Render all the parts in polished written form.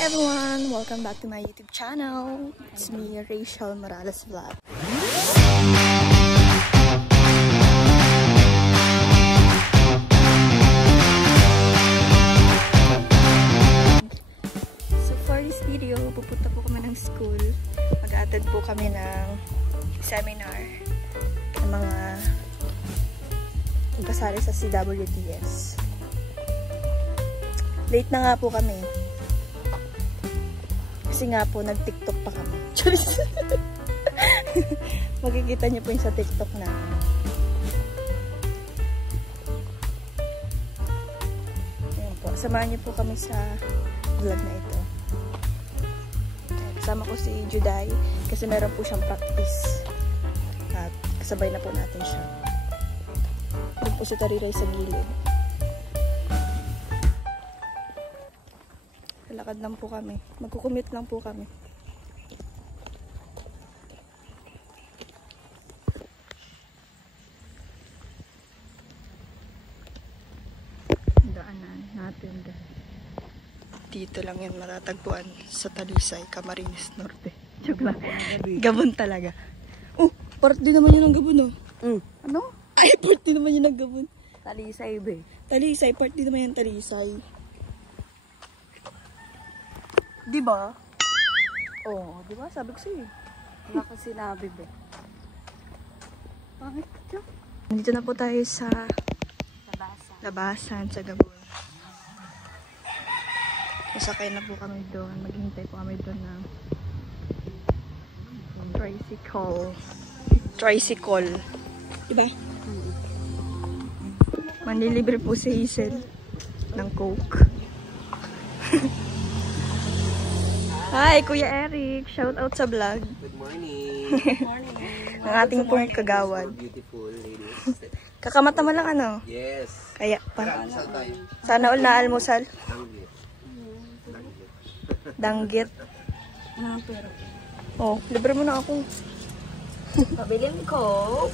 everyone! Welcome back to my YouTube channel. It's me, Rachel Morales Vlog. So for this video, pupunta po kami ng school. Mag-attend po kami ng seminar ng mga magkasali sa CWTS. Late na nga po kami. Kasi nga po, nag-TikTok pa kami. Makikita niyo po yung sa TikTok na. Ayan po. Samahan niyo po kami sa vlog na ito. Kasama ko si Juday kasi meron po siyang practice. At kasabay na po natin siya. Doon po si Tariray sa gilid. Lakad lang po kami. Magkukumit lang po kami. Daanan natin dahil dito lang yan matatagpuan sa Talisay, Camarines Norte. Joke lang. Gabon talaga. Oh, part din naman yun ng Gabon, oh. Ano? Ay, part din naman yun ng Gabon. Talisay, be. Talisay, part din naman yung Talisay. Diba? Oo, diba? Sabi ko sa'yo. Wala kang sinabi, be. Bakit ito? Nandito na po tayo sa labasan sa Gabon. Masakay na po kami doon. Maghihintay po kami doon ng tricycle. Diba? Manlilibre po si Hazel ng Coke. Hi, Kuya Eric. Shout out sa vlog. Good morning. Good morning. Ang ating pong kagawad. Beautiful ladies. Kakamata mo lang ano? Yes. Kaya pa. Almusal tayo. Sana all na almusal. Danggit. Danggit. Ano pero? Oh, libre mo na ako. Pabilin ko.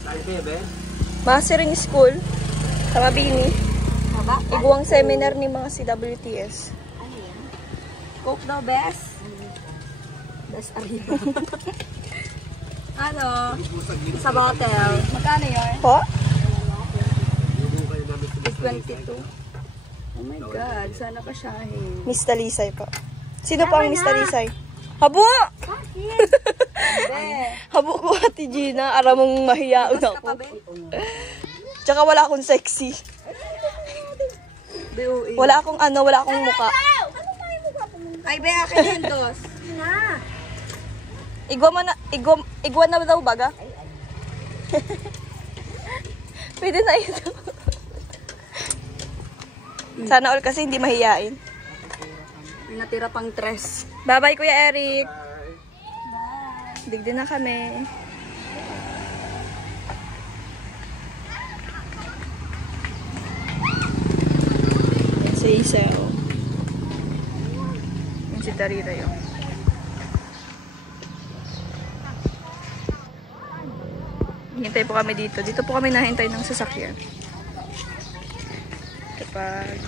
Tayo, bebe. Master in school. Sa Mabini. Haba? Iguang seminar ni mga CWTS. Ano yan? Coke daw, best? Best arriba. Ano? Sa bottle. Magkano yun? Po? 22. Oh my God. Sana pa siya eh. Miss Talisay po. Sino pa ang Miss Talisay? Habo! Bakit? Be. Habo ko, Ate Gina. Aramong mahiyaon Basta pa, ako. be. Tsaka wala akong sexy. B-O-E. Wala akong muka. Ay, be, akin yan, dos. Na. Igwa na daw baga? Pwede na ito. Sana all kasi hindi mahiyain. May natira pang tres. Bye-bye, Kuya Eric. Bye. Digdi na kami. Si Isel. Yung si Tarira yun. Hintay po kami dito. Dito po kami nahintay ng sasakyan. Kapag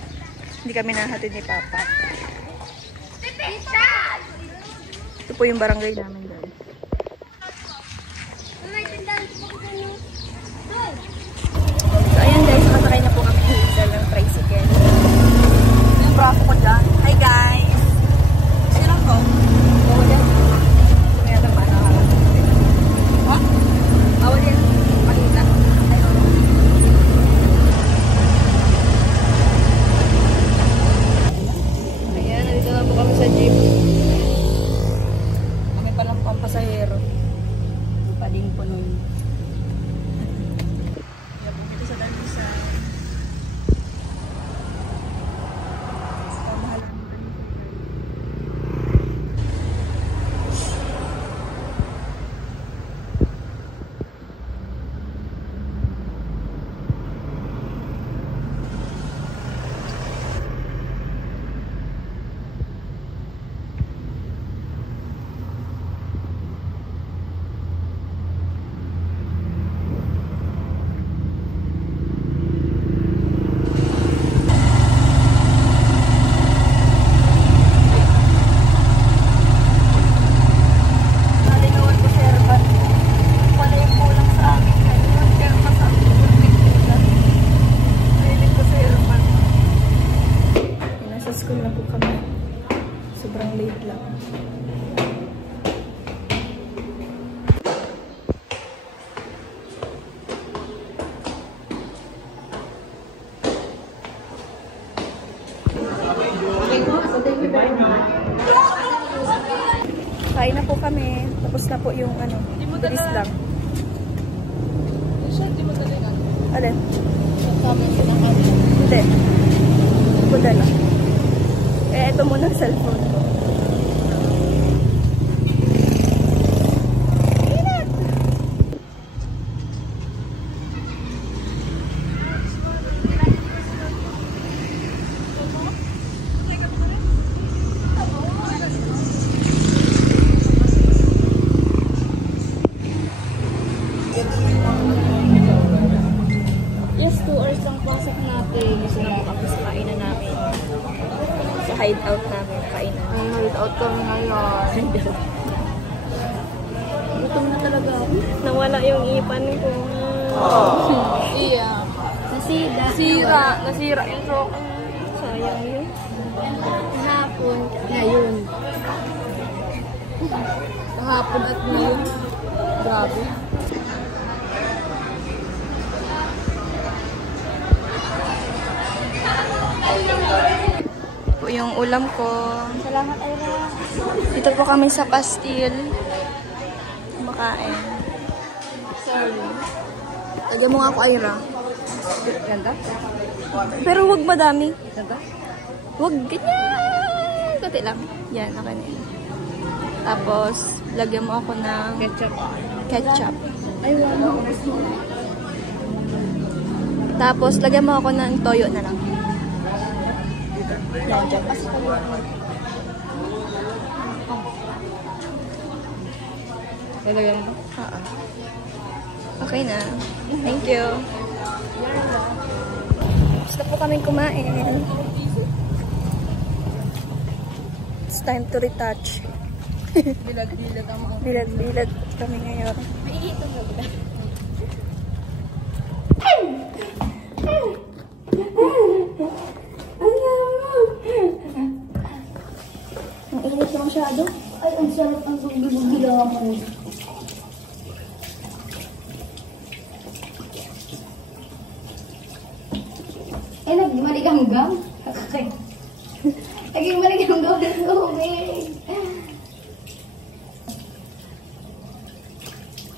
hindi kami nahatid ni Papa. Ito po yung barangay namin, guys. So, ayan guys. Nakasakay na po kami ng tricycle. Yung braso ko dyan. Hi, guys. Sino ko? Bawal yan. Kaya ito ba? Ha? Bawal yan. Pakita. Ayan, nandito na po kami sa jeep. Kami palang pampasahero. Pa din po nun. Ayan po dito sa Talisay. Sa mahal School na po kami. Sobrang late lang. Kain na po kami. Tapos na po yung ano, bilis lang. Alin? Hindi. Puda lang. Eh, ito muna ang cellphone ko. Inat! Yes, 2 hours lang pasok natin. Gusto na tapos kainan namin. Sa hideout namin, kainan. Hideout kami ngayon. Gutom na talaga ako. Nawala yung ipan ko. Iya. Nasira yung sock. Sayang yun. Kahapon. Ngayon. Kahapon at ngayon. Grabe. Po yung ulam ko. Salamat, Ira. Dito po kami sa Pastil. Kumakain. Sorry. Lagyan mo nga ako, Ira. Ganda? Pero wag madami. Ganda? Wag ganyan. Kunti lang. Yan, okay na yan. Tapos, lagyan mo ako ng ketchup. Ay, wala. Tapos, lagyan mo ako ng toyo na lang. Yan, dyan. Lalagyan mo ba? Oo. Okay na. Thank you. Tapos na po kaming kumain. It's time to retouch. Bilad-bilad ang mga... Bilad-bilad kami ngayon. May ihitong na ba? Ang init na masyado. Ay, ang sarap ang bugi-bugi lang ako. Eh, nagmaliganggang. Naging maliganggang ng tubig.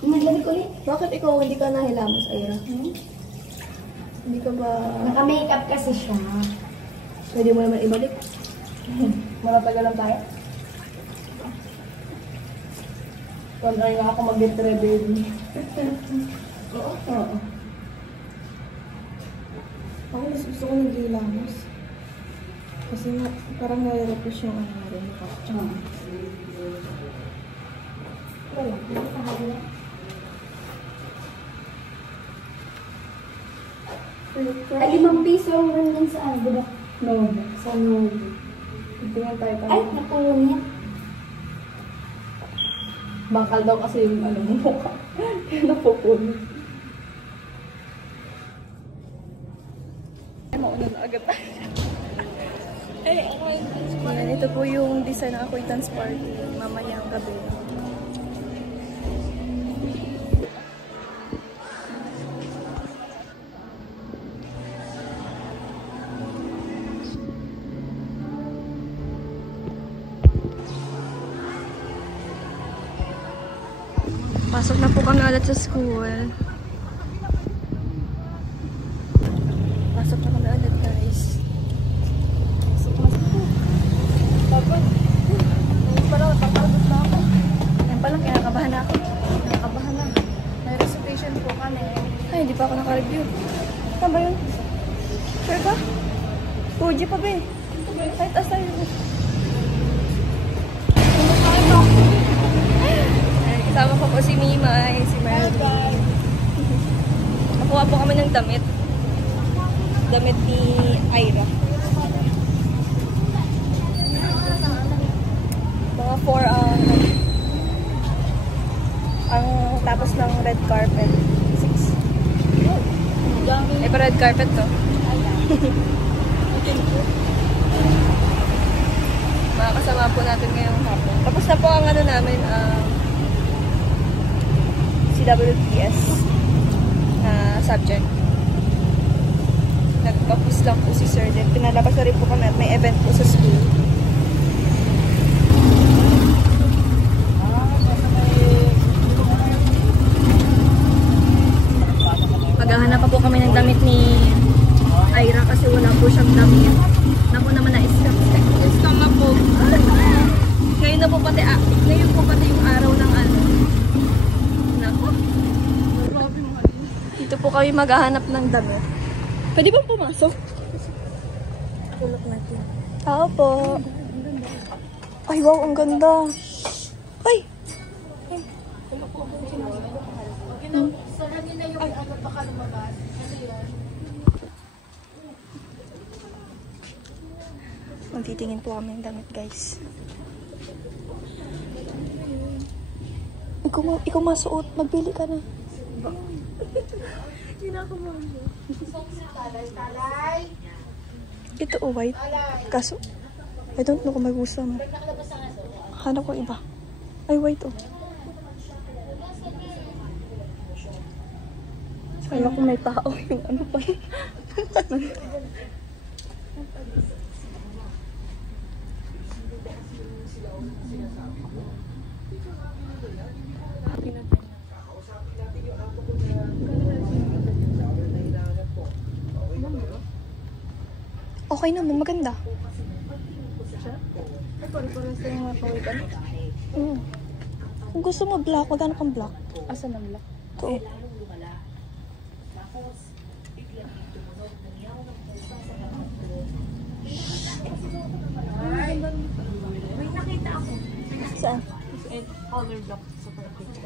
Naglamig ulit. Bakit ikaw hindi ka nahilamos, Ira? Hindi ka ba... Naka-makeup kasi siya. Pwede mo naman ibalik? Malatagal lang tayo. Try na ako mag-get ready. Oo. Oo. Ako mas gusto ko ng gilamos. Kasi parang nare-refresh yung ano na rin. Wala. Wala. Ay, 5 piso ang ganyan sa ano, diba? No. Sa no. Tingnan tayo pa. Ay, napuno niya. Bangkal daw kasi yung ano mo mukha. Kaya napupuno. Mauna na agad tayo. Ayan, ito po yung design ng acquaintance party mamayang gabi. Pasok na po kami ulit sa school. Pasok na kami ulit, guys. Dapat. Parang papalabot na ako. Yan palang, kinakabahan na ako. Nakakabahan na. May reservation po kami. Ay, hindi pa ako naka-review. Saan ba yun? Sure ba? Fuji pa ba eh? Kahit as tayo. Kasama ko po si Mimay, si Melvin. Nakuha po kami ng damit. Damit ni Ira. Mga 4 ang tapos ng red carpet. 6. Eh, pa red carpet to. po natin ngayong hapon. Tapos na po ang ano namin, CWPS na subject. Nagpapus lang po si Sir din. Pinalabas na rin po kami at may event po sa school. Maghahanap pa po kami ng damit ni Ira kasi wala po siyang damit. Naku naman na scam na po. Ngayon na po pati, ngayon po pati yung araw ng ano. Naku. Dito po kami maghahanap ng damit. Pwede bang pumasok? Tulog natin. Tao po. Ay, wow, ang ganda. Ay! Magtitingin po kami ng damit, guys. Ikaw masuot. Magbili ka na. Ito white. Kaso, I don't know kung may gusto mo. Hanap ko iba. Ay, white Kala ko may tao yung ano pa yun. Okay naman, maganda. Kung gusto mo black, magkano kang black? Asan ang black? Ito. May nakita ako. Saan? Color black sa pagkakita.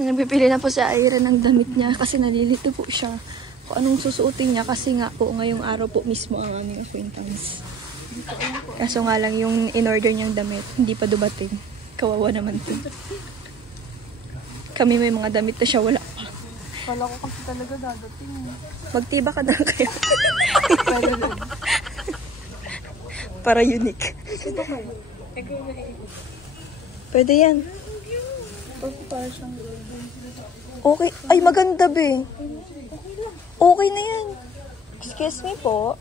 Nagpipili na po si Ira ng damit niya kasi nalilito po siya kung anong susuotin niya kasi nga po ngayong araw po mismo ang aming acquaintance. Kaso nga lang yung in-order niyang damit hindi pa dumating. Kawawa naman po. Kami may mga damit na siya wala pa. Kala ko kasi talaga dadating. Magtiba ka na kayo. Para unique. Pwede yan. Okay. Ay, maganda be. Okay na yan. Excuse me po.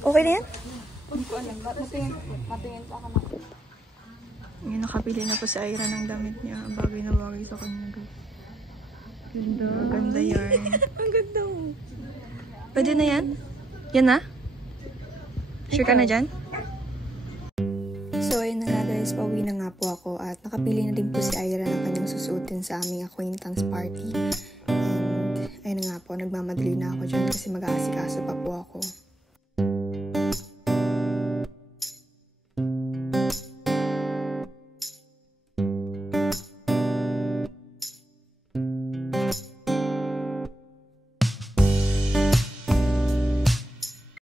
Okay na yan? Hindi ko alam. Matingin pa ako na. Ngayon, nakapili na po si Ira ng damit niya. Bagay na bagay sa kanya. Ganda. Ganda yarn. Ang ganda mo. Pwede na yan? Yan na? Sure ka na dyan? So, ayun na nga guys. Pauwi na nga po ako. At nakapili na din po si Ira ng kanyang susuotin sa aming acquaintance party. And ayun na nga po. Nagmamadali na ako dyan kasi mag-aasikaso pa po ako.